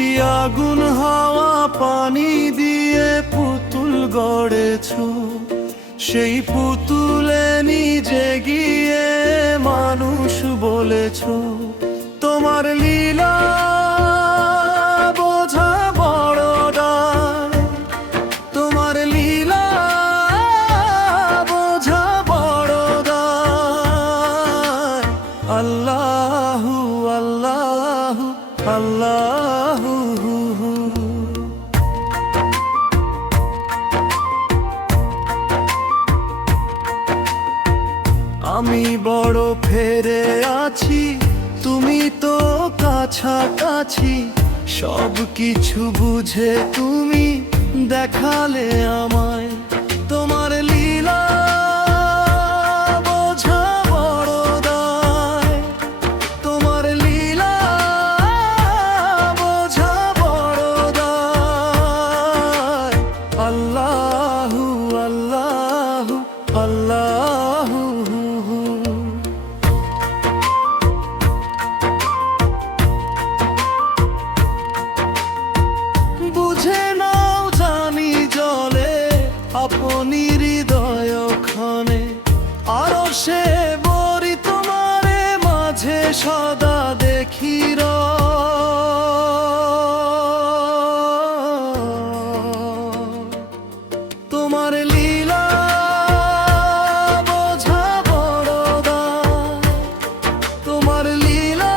মাটি আগুন হাওয়া পানি দিয়ে পুতুল গড়েছো, সেই পুতুলে নিজে গিয়ে মানুষ বলেছো। তোমার লীলা বোঝা বড় দায়, তোমার লীলা বোঝা বড় দায়। আল্লাহু আল্লাহু আল্লাহু। আমি বড় ফেরে আছি, তুমি তো কাছাকাছি। সব কিছু বুঝে তুমি দেখালে আমায়। তোমার লীলা বোঝা বড় দায়, তোমার লীলা বোঝা বড় দায়। আল্লাহু আল্লাহু আল্লাহু। বুঝে নাও জানি জলে আপনি হৃদয় ক্ষণে, আরো সে বরি তোমারে মাঝে সদা দেখি তোমার লীলা বোঝা বড় দায়, তোমার লীলা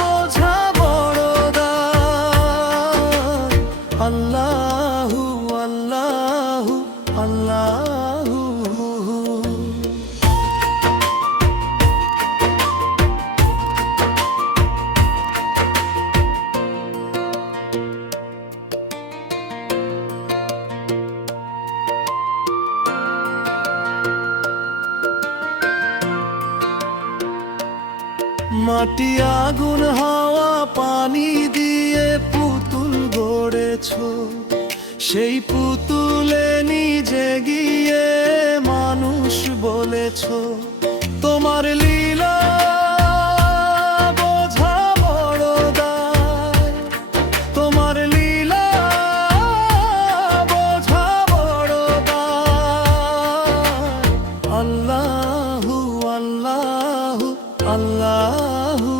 বোঝা বড় দায়। আল্লাহু আল্লাহু আল্লাহু। মাটি আগুন হাওয়া পানি দিয়ে পুতুল গড়েছো, সেই পুতুলে নিজে গিয়ে মানুষ বলেছো। তোমার লীলা বোঝা বড় দায়, তোমার লীলা বোঝা বড় দায়। আল্লাহু আল্লাহু আল্লাহু।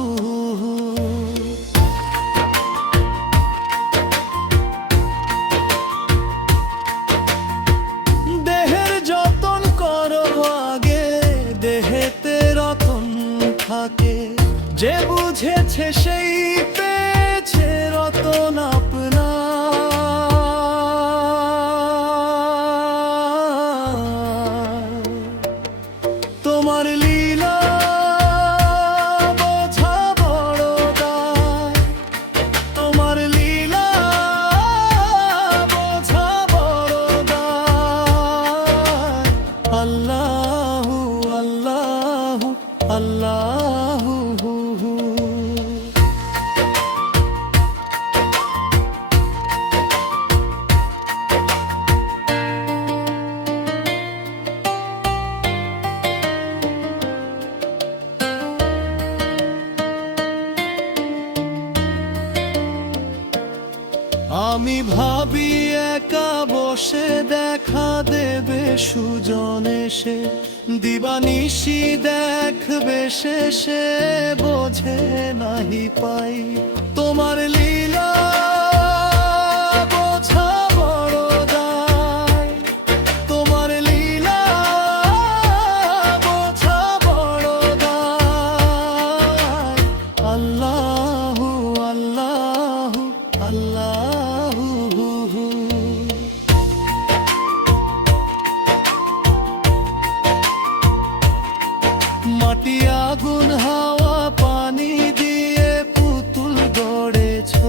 দেহের যতন করো আগে, দেহেতে রতন থাকে। যে বুঝেছে সেই পেয়েছে রতন আপনা। তোমার লীলা বোঝা বড় দায়, তোমার লীলা বোঝা বড় দায়। আল্লাহু আল্লাহু আল্লাহু। আমি ভাবি একা বসে দেখা দেবে সুজন এসে, দিবানিশি দেখবে শেষে বোঝে নাহি পাই। তোমার লীলা বোঝা বড় দায়, তোমার লীলা বোঝা বড় দায়। আল্লাহু আল্লাহু আল্লাহু। মাটি আগুন হাওয়া পানি দিয়ে পুতুল গড়েছো,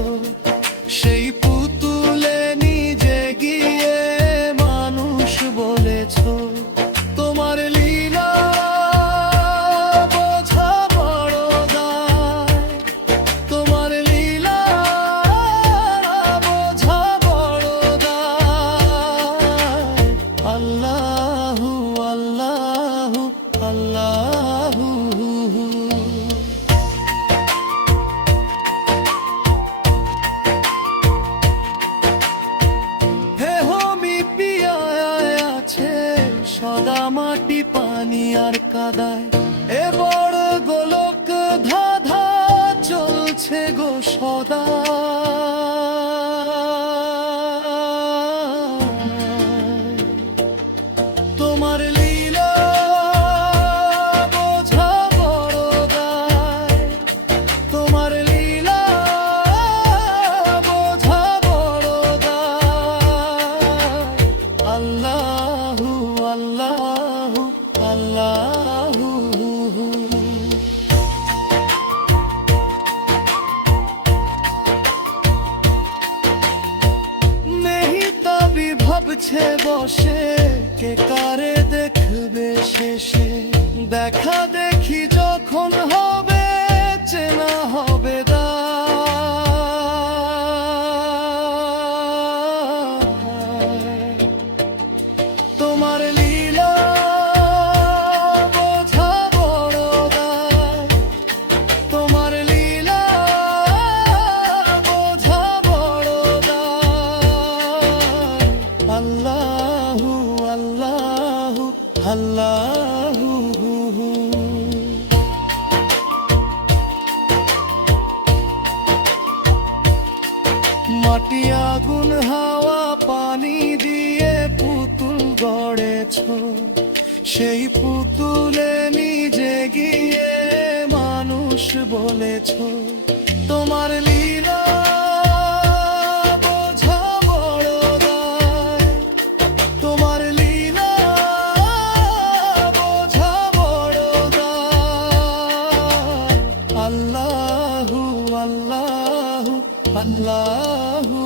দুনিয়ার কাদায় এ বড় গোলক ধাঁধা চলছে গো সদা। তোমার লীলা বোঝা বড় দায়, তোমার লীলা বোঝা বড় দায়। আল্লাহু আল্লাহু আল্লাহু। মেহতাবি ভাবছে বসে কে কারে দেখবে শেষে, দেখা দেখি যখন হবে চেনা হবে দায়। তোমার লীলা বোঝা বড় দায়, তোমার লীলা বোঝা বড় দায়। আল্লাহু আল্লাহু আল্লাহু। মাটি আগুন হাওয়া পানি দিয়ে পুতুল গড়েছো, সেই পুতুলে নিজে গিয়ে মানুষ বলেছো। তোমার লীলা বোঝা বড় দায়, তোমার লীলা বোঝা বড় দায়। আল্লাহু আল্লাহু আল্লাহু।